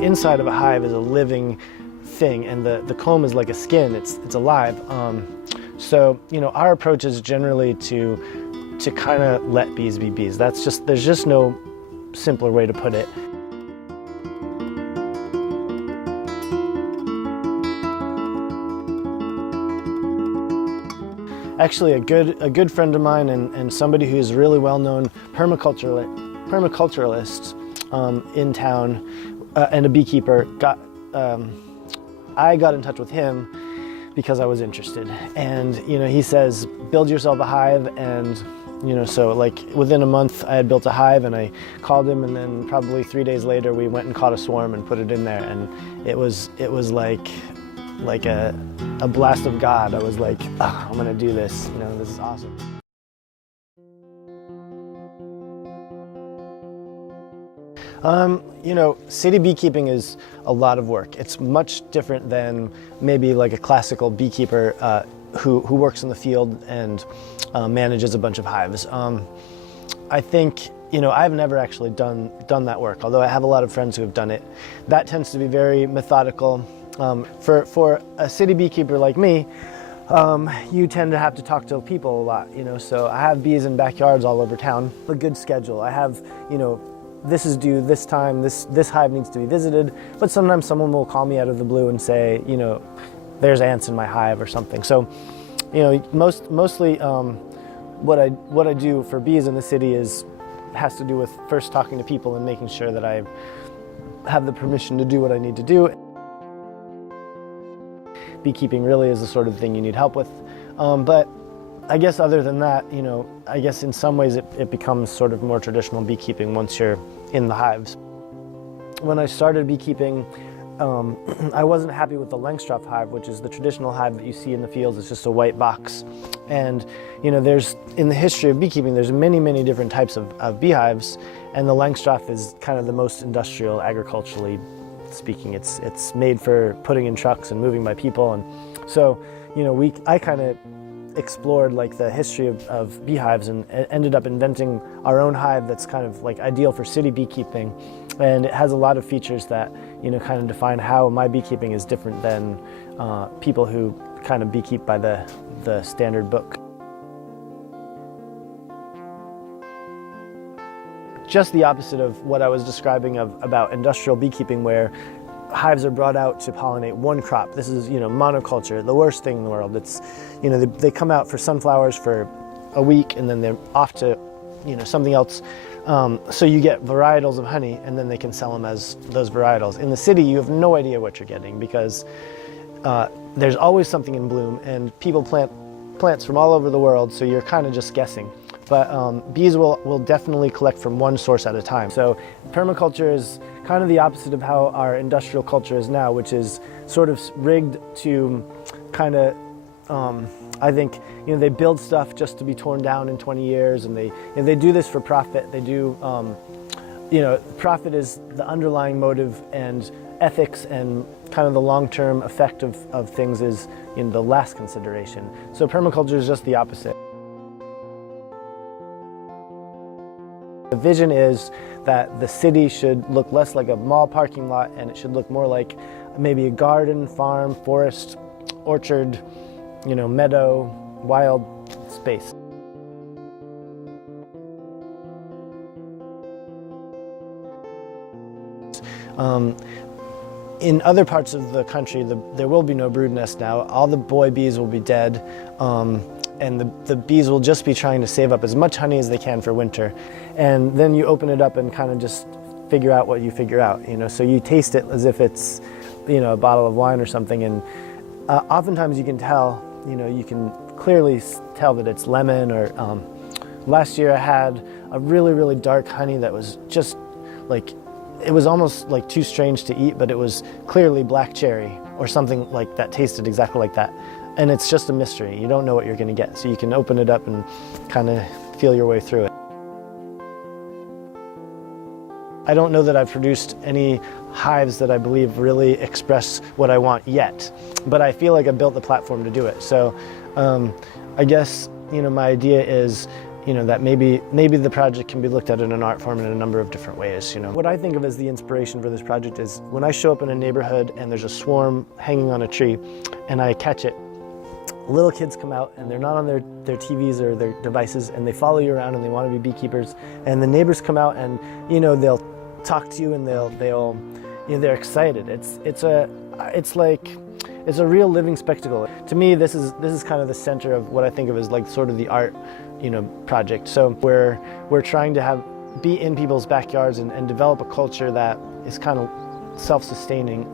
the inside of a hive is a living thing, and the comb is like a skin. It's alive. So our approach is generally to kind of let bees be bees. There's just no simpler way to put it. Actually, a good friend of mine and somebody who's really well-known permaculturalist in town and a beekeeper I got in touch with him because I was interested. And he says, build yourself a hive. And so like within a month I had built a hive, and I called him, and then probably 3 days later we went and caught a swarm and put it in there, and it was like a blast of God. I was like, oh, I'm gonna do this. This is awesome. City beekeeping is a lot of work. It's much different than maybe like a classical beekeeper who works in the field and manages a bunch of hives. I think, I've never actually done that work, although I have a lot of friends who have done it. That tends to be very methodical. For a city beekeeper like me, you tend to have to talk to people a lot, so I have bees in backyards all over town. A good schedule. I have, this is due this time, this hive needs to be visited, but sometimes someone will call me out of the blue and say, there's ants in my hive or something. So, mostly what I do for bees in the city has to do with first talking to people and making sure that I have the permission to do what I need to do. Beekeeping really is the sort of thing you need help with, but I guess other than that, I guess in some ways it becomes sort of more traditional beekeeping once you're in the hives. When I started beekeeping, I wasn't happy with the Langstroth hive, which is the traditional hive that you see in the fields. It's just a white box. And there's, in the history of beekeeping, there's many, many different types of beehives, and the Langstroth is kind of the most industrial, agriculturally speaking. It's made for putting in trucks and moving by people. And so, I kind of explored like the history of beehives and ended up inventing our own hive that's kind of like ideal for city beekeeping, and it has a lot of features that kind of define how my beekeeping is different than people who kind of beekeep by the standard book. Just the opposite of what I was describing about industrial beekeeping, where hives are brought out to pollinate one crop. This is, monoculture, the worst thing in the world. It's, they come out for sunflowers for a week and then they're off to, something else. So you get varietals of honey, and then they can sell them as those varietals. In the city, you have no idea what you're getting because there's always something in bloom, and people plant plants from all over the world, so you're kind of just guessing. But bees will definitely collect from one source at a time. So permaculture is kind of the opposite of how our industrial culture is now, which is sort of rigged to kind of, I think, they build stuff just to be torn down in 20 years, and they do this for profit. They do, profit is the underlying motive, and ethics and kind of the long-term effect of things is the last consideration. So permaculture is just the opposite. The vision is that the city should look less like a mall parking lot, and it should look more like maybe a garden, farm, forest, orchard, meadow, wild space. In other parts of the country, there will be no brood nest now. All the boy bees will be dead. And the bees will just be trying to save up as much honey as they can for winter. And then you open it up and kind of just figure out what you figure out, So you taste it as if it's, a bottle of wine or something. And oftentimes you can tell, you can clearly tell that it's lemon. Or last year I had a really, really dark honey that was just like, it was almost like too strange to eat, but it was clearly black cherry or something like that, tasted exactly like that. And it's just a mystery. You don't know what you're going to get. So you can open it up and kind of feel your way through it. I don't know that I've produced any hives that I believe really express what I want yet, but I feel like I built the platform to do it. So I guess, my idea is that maybe the project can be looked at in an art form in a number of different ways. What I think of as the inspiration for this project is when I show up in a neighborhood and there's a swarm hanging on a tree and I catch it, little kids come out and they're not on their TVs or their devices, and they follow you around and they want to be beekeepers, and the neighbors come out and they'll talk to you and they're excited. It's a real living spectacle. To me, this is kind of the center of what I think of as like sort of the art project. So we're trying to be in people's backyards and develop a culture that is kind of self-sustaining.